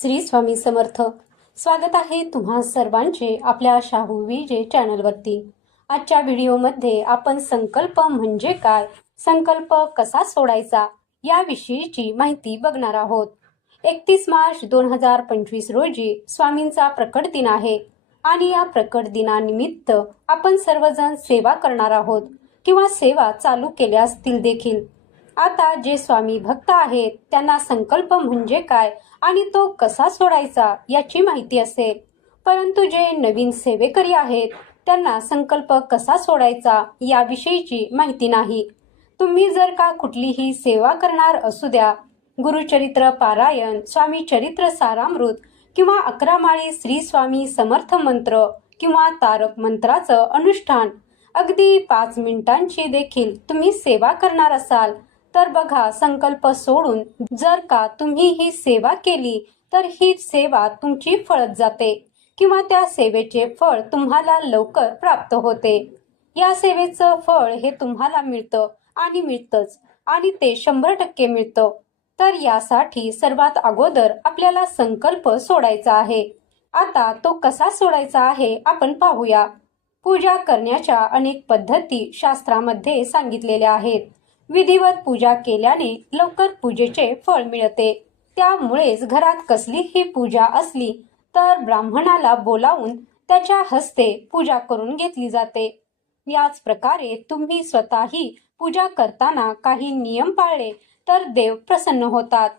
श्री स्वामी समर्थ. स्वागत आहे तुम्हा सर्वांचे आपल्या शाहू विजे चॅनलवरती. आजच्या व्हिडिओमध्ये आपण संकल्प म्हणजे काय? संकल्प कसा सोडायचा? याविषयीची माहिती बघणार आहोत. एकतीस मार्च दोन हजार पंचवीस रोजी स्वामींचा प्रकट दिन आहे. आणि या प्रकट दिनानिमित्त आपण सर्वजण सेवा करणार आहोत किंवा सेवा चालू केल्या असतील देखील. आता जे स्वामी भक्त आहेत त्यांना संकल्प म्हणजे काय? आणि तो कसा सोडायचा याची माहिती असेल. परंतु जे नवीन सेवेकरी आहेत त्यांना संकल्प कसा सोडायचा याविषयीची माहिती नाही. तुम्ही जर का कुठलीही सेवा करणार असू द्या गुरुचरित्र पारायण स्वामी चरित्र सारामृत किंवा अकरा माळी श्री स्वामी समर्थ मंत्र किंवा तारक मंत्राचं अनुष्ठान अगदी पाच मिनिटांची देखील तुम्ही सेवा करणार असाल तर बघा संकल्प सोडून जर का तुम्ही ही सेवा केली तर ही सेवा तुमची फळत जाते किंवा त्या सेवेचे फळ तुम्हाला लवकर प्राप्त होते. या सेवेचं फळ हे तुम्हाला मिळतं आणि मिळतंच आणि ते शंभर टक्के मिळतं. तर यासाठी सर्वात अगोदर आपल्याला संकल्प सोडायचा आहे. आता तो कसा सोडायचा आहे आपण पाहूया. पूजा करण्याच्या अनेक पद्धती शास्त्रामध्ये सांगितलेल्या आहेत. विधिवत पूजा केल्याने लवकर पूजेचे फळ मिळते. त्यामुळेच घरात कसलीही पूजा असली तर ब्राह्मणाला बोलावून त्याच्या हस्ते पूजा करून घेतली जाते. याच प्रकारे तुम्ही स्वतःही पूजा करताना काही नियम पाळले तर देव प्रसन्न होतात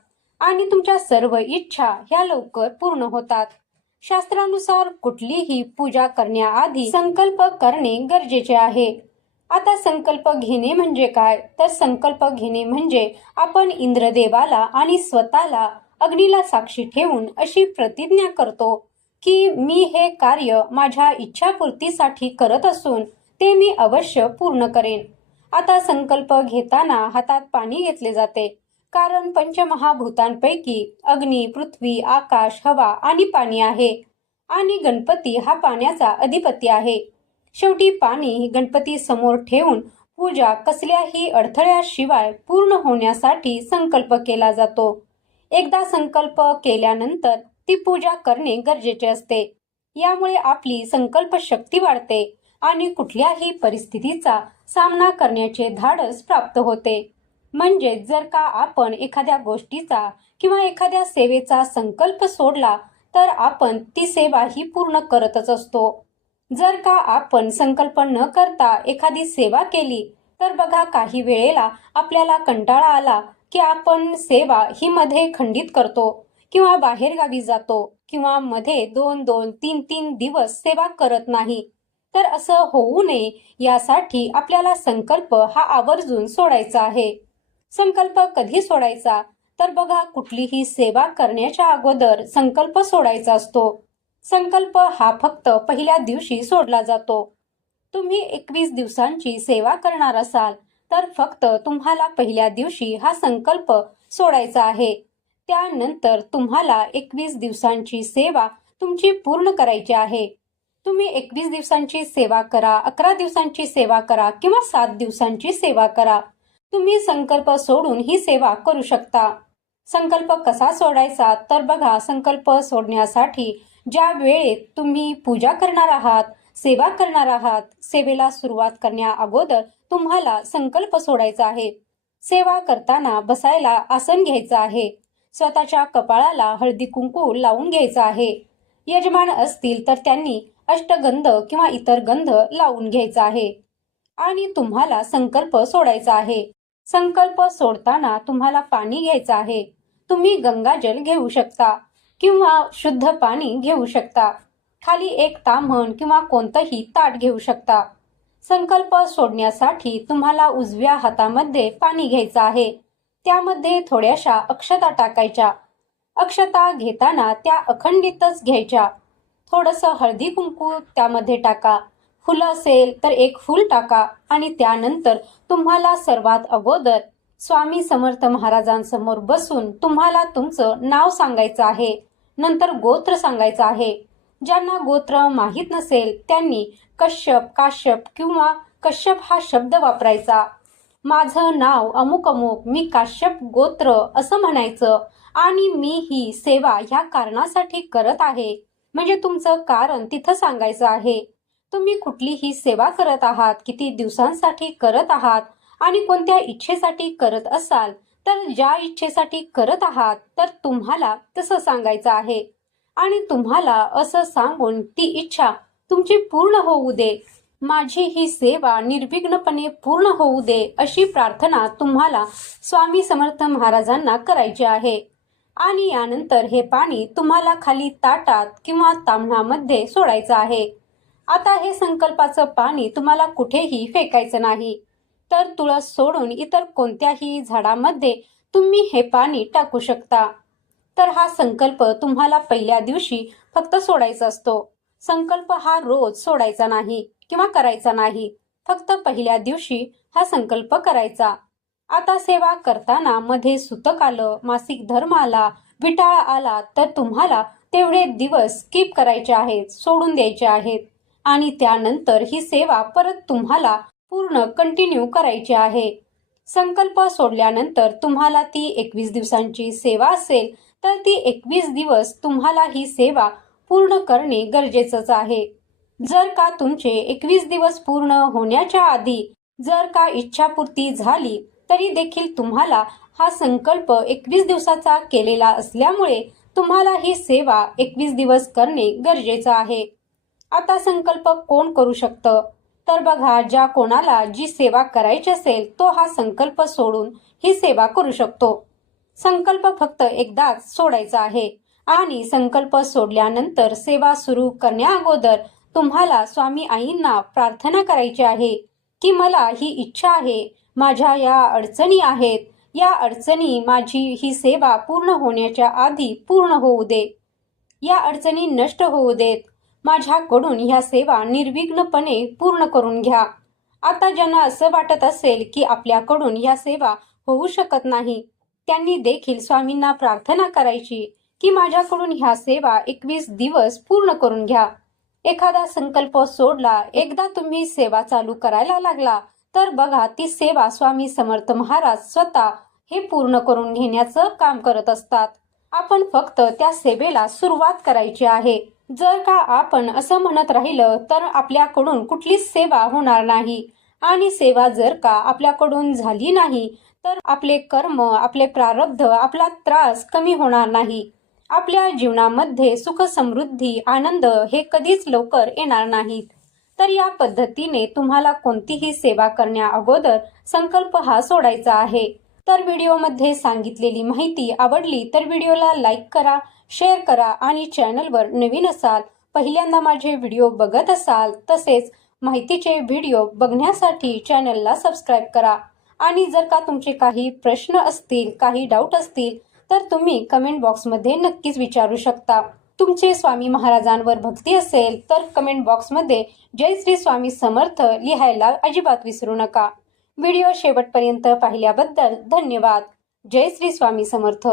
आणि तुमच्या सर्व इच्छा ह्या लवकर पूर्ण होतात. शास्त्रानुसार कुठलीही पूजा करण्याआधी संकल्प करणे गरजेचे आहे. आता संकल्प घेणे म्हणजे काय? तर संकल्प घेणे म्हणजे आपण इंद्रदेवाला आणि स्वतःला अग्नीला साक्षी ठेवून अशी प्रतिज्ञा करतो की मी हे कार्य माझ्या इच्छापूर्तीसाठी करत असून ते मी अवश्य पूर्ण करेन. आता संकल्प घेताना हातात पाणी घेतले जाते. कारण पंचमहाभूतांपैकी अग्नी पृथ्वी आकाश हवा आणि पाणी आहे. आणि गणपती हा पाण्याचा अधिपती आहे. शेवटी पाणी गणपती समोर ठेवून पूजा कसल्याही अडथळ्याशिवाय पूर्ण होण्यासाठी संकल्प केला जातो. एकदा संकल्प केल्यानंतर ती पूजा करणे गरजेचे असते. यामुळे आपली संकल्प शक्ती वाढते आणि कुठल्याही परिस्थितीचा सामना करण्याचे धाडस प्राप्त होते. म्हणजे जर का आपण एखाद्या गोष्टीचा किंवा एखाद्या सेवेचा संकल्प सोडला तर आपण ती सेवा ही पूर्ण करतच असतो. जर का आपण संकल्प न करता एखादी सेवा केली तर बघा काही वेळेला आपल्याला कंटाळा आला की आपण सेवा ही मध्ये खंडित करतो किंवा बाहेरगावी जातो किंवा मध्ये दोन दोन तीन तीन दिवस सेवा करत नाही. तर असं होऊ नये यासाठी आपल्याला संकल्प हा आवर्जून सोडायचा आहे. संकल्प कधी सोडायचा? तर बघा कुठलीही सेवा करण्याच्या अगोदर संकल्प सोडायचा असतो. संकल्प हा फक्त पहिल्या दिवशी सोडला जातो. तुम्ही एकवीस दिवसांची सेवा करणार असाल तर फक्त तुम्हाला पहिल्या दिवशी हा संकल्प सोडायचा आहे. त्यानंतर तुम्हाला एकवीस दिवसांची सेवा तुमची पूर्ण करायची आहे. तुम्ही एकवीस दिवसांची सेवा करा अकरा दिवसांची सेवा करा किंवा सात दिवसांची सेवा करा. तुम्ही संकल्प सोडून ही सेवा करू शकता. संकल्प कसा सोडायचा? तर बघा संकल्प सोडण्यासाठी ज्या वेळेत तुम्ही पूजा करणार आहात सेवा करणार आहात सेवेला सुरुवात करण्या अगोदर तुम्हाला संकल्प सोडायचा आहे. सेवा करताना बसायला आसन घ्यायचं आहे. स्वतःच्या कपाळाला हळदी कुंकू लावून घ्यायचं आहे. यजमान असतील तर त्यांनी अष्टगंध किंवा इतर गंध लावून घ्यायचा आहे. आणि तुम्हाला संकल्प सोडायचा आहे. संकल्प सोडताना तुम्हाला पाणी घ्यायचं आहे. तुम्ही गंगाजल घेऊ शकता. किंवा शुद्ध पाणी घेऊ शकता. खाली एक ताम्हण किंवा कोणतंही ताट घेऊ शकता. संकल्प सोडण्यासाठी तुम्हाला उजव्या हातामध्ये पाणी घ्यायचं आहे. त्यामध्ये थोड्याशा अक्षता टाकायच्या. अक्षता घेताना त्या अखंडितच घ्यायच्या. थोडंसं हळदी कुंकू त्यामध्ये टाका. फुलं असेल तर एक फूल टाका आणि त्यानंतर तुम्हाला सर्वात अगोदर स्वामी समर्थ महाराजांसमोर बसून तुम्हाला तुमचं नाव सांगायचं आहे. नंतर गोत्र सांगायचं आहे. ज्यांना गोत्र माहीत नसेल त्यांनी कश्यप काश्यप किंवा कश्यप हा शब्द वापरायचा. माझं नाव अमुक अमुक मी काश्यप गोत्र असं म्हणायचं आणि मी ही सेवा ह्या कारणासाठी करत आहे. म्हणजे तुमचं कारण तिथं सांगायचं आहे. तुम्ही कुठलीही सेवा करत आहात किती दिवसांसाठी करत आहात आणि कोणत्या इच्छेसाठी करत असाल तर ज्या इच्छेसाठी करत आहात तर तुम्हाला तसं सांगायचं आहे. आणि तुम्हाला असं सांगून ती इच्छा तुमची पूर्ण होऊ दे. माझी ही सेवा निर्विघ्नपणे पूर्ण होऊ दे अशी प्रार्थना तुम्हाला स्वामी समर्थ महाराजांना करायची आहे. आणि यानंतर हे पाणी तुम्हाला खाली ताटात किंवा तांबणामध्ये सोडायचं आहे. आता हे संकल्पाचं पाणी तुम्हाला कुठेही फेकायचं नाही. तर तुळस सोडून इतर कोणत्याही झाडामध्ये तुम्ही हे पाणी टाकू शकता. तर हा संकल्प तुम्हाला पहिल्या दिवशी फक्त सोडायचा असतो. संकल्प हा रोज सोडायचा नाही किंवा करायचा नाही. फक्त पहिल्या दिवशी हा संकल्प करायचा. आता सेवा करताना मध्ये सुतक आलं मासिक धर्म आला विटाळा आला तर तुम्हाला तेवढे दिवस स्किप करायचे आहेत सोडून द्यायचे आहेत. आणि त्यानंतर ही सेवा परत तुम्हाला पूर्ण कंटिन्यू करायची आहे. संकल्प सोडल्यानंतर तुम्हाला ती एकवीस दिवसांची सेवा असेल तर ती एकवीस दिवस तुम्हाला ही सेवा पूर्ण करणे गरजेचंच आहे. जर का तुमचे एकवीस दिवस पूर्ण होण्याच्या आधी जर का इच्छापूर्ती झाली तरी देखील तुम्हाला हा संकल्प एकवीस दिवसाचा केलेला असल्यामुळे तुम्हाला ही सेवा एकवीस दिवस करणे गरजेचं आहे. आता संकल्प कोण करू शकतं? तर बघा ज्या कोणाला जी सेवा करायची असेल तो हा संकल्प सोडून ही सेवा करू शकतो. संकल्प फक्त एकदाच सोडायचा आहे. आणि संकल्प सोडल्यानंतर सेवा सुरू करण्या अगोदर तुम्हाला स्वामी आईंना प्रार्थना करायची आहे की मला ही इच्छा आहे माझ्या या अडचणी आहेत. या अडचणी माझी ही सेवा पूर्ण होण्याच्या आधी पूर्ण होऊ दे. या अडचणी नष्ट होऊ देत. माझ्याकडून ह्या सेवा निर्विघ्नपणे पूर्ण करून घ्या. आता ज्यांना असं वाटत असेल की आपल्याकडून ह्या सेवा होऊ शकत नाही त्यांनी देखील स्वामींना प्रार्थना करायची की माझ्याकडून ह्या सेवा एकवीस दिवस पूर्ण करून घ्या. एखादा संकल्प सोडला एकदा तुम्ही सेवा चालू करायला लागला तर बघा ती सेवा स्वामी समर्थ महाराज स्वतः हे पूर्ण करून घेण्याचं काम करत असतात. आपण फक्त त्या सेवेला सुरुवात करायची आहे. जर का आपण असं म्हणत राहिलं तर आपल्याकडून कुठलीच सेवा होणार नाही. आणि सेवा जर का आपल्याकडून झाली नाही तर आपले कर्म आपले प्रारब्ध आपला त्रास कमी होणार नाही. आपल्या जीवनामध्ये सुख समृद्धी आनंद हे कधीच लवकर येणार नाहीत. तर या पद्धतीने तुम्हाला कोणतीही सेवा करण्या अगोदर संकल्प हा सोडायचा आहे. तर व्हिडिओमध्ये सांगितलेली माहिती आवडली तर व्हिडिओला लाईक करा शेअर करा आणि चॅनलवर नवीन असाल पहिल्यांदा माझे व्हिडिओ बघत असाल तसेच माहितीचे व्हिडिओ बघण्यासाठी चॅनलला सबस्क्राईब करा. आणि जर का तुमचे काही प्रश्न असतील काही डाऊट असतील तर तुम्ही कमेंट बॉक्समध्ये नक्कीच विचारू शकता. तुमचे स्वामी महाराजांवर भक्ती असेल तर कमेंट बॉक्समध्ये जय श्री स्वामी समर्थ लिहायला अजिबात विसरू नका. व्हिडिओ शेवटपर्यंत पाहिल्याबद्दल धन्यवाद. जय श्री स्वामी समर्थ.